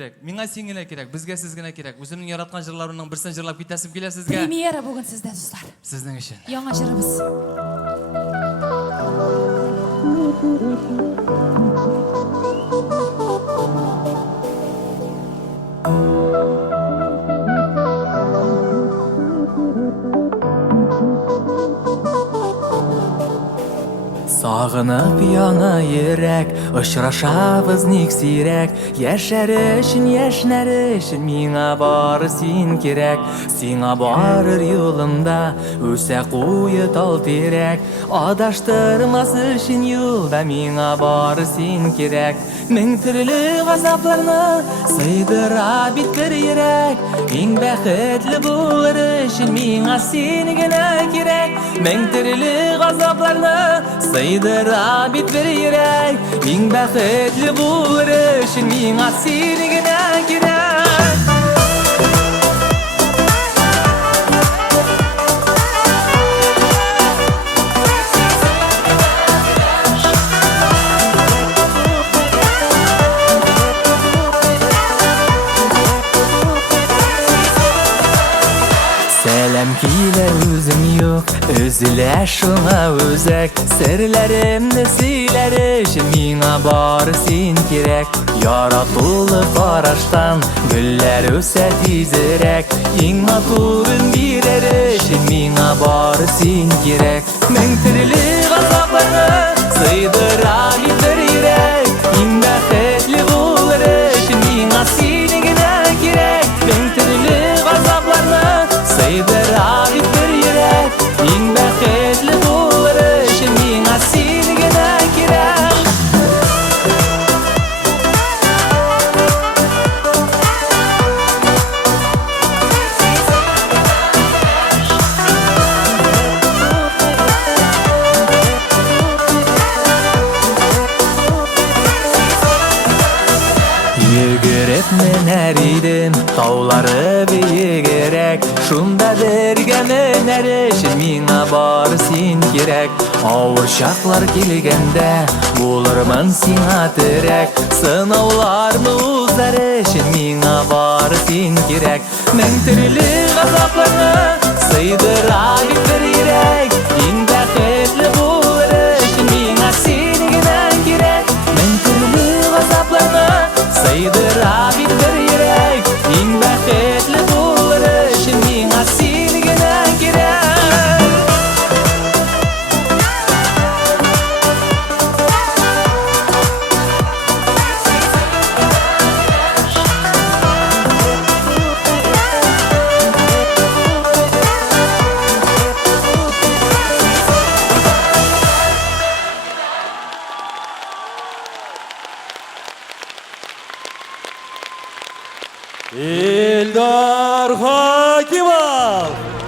Миңа сеңгеле керек, бізге сізгіне керек. Өзімнің яратқан жырларымның бірсін жырлап кетесім келе сізге. Премьера бүгін сізде, достар. Сіздің үшін. Яңа жырымыз. Сағынып яңа ерек, ұшырашабыз ник сирек. Яшәр өчен, яшнәр өчен миңа бары син керек. Сиңа барыр юлымда үсә куе тал тирәк. Адаштырмас өчен юлда миңа бары син керек. Мең төрле газапларны сыйдыра бит бер йөрәк. Иң бәхетле булыр өчен миңа син генә кирәк. Мең төрле газапларны сыйдыра бит бер йөрәк. Иң бәхетле булыр өчен миңа син генә кирәк. Сәлем килә үзең юк, өзелә шуңа үзәк. Серләремне сөйләр өчен миңа бары син кирәк. Яратулы караштан гөлләр үсә тизрәк. Иң матурын бирер өчен миңа бары син кирәк. Мең төрле газапларны сыйдыра бер йөрәк. Иң бәхетле булыр өчен миңа син генә кирәк. Мең төрле газапларны сыйдыра бит бер йөрәк. Иң бәхетле булыр өчен миңа син генә кирәк. Йөгереп менәр идем, таулары биегрәк. Шунда бергә менәр өчен миңа бары син кирәк. Авыр чаклар килгәндә булырмын сиңа терәк. Сынауларны узар өчен миңа бары син кирәк. Мең төрле газапларны сыйдыра бит бер йөрәк. Иң бәхетле булыр өчен миңа син генә кирәк. Мең төрле газапларны сыйдыра бит бер йөрәк. Иң бәхетле булыр өчен миңа син генә кирәк. Эльдар Хакимов.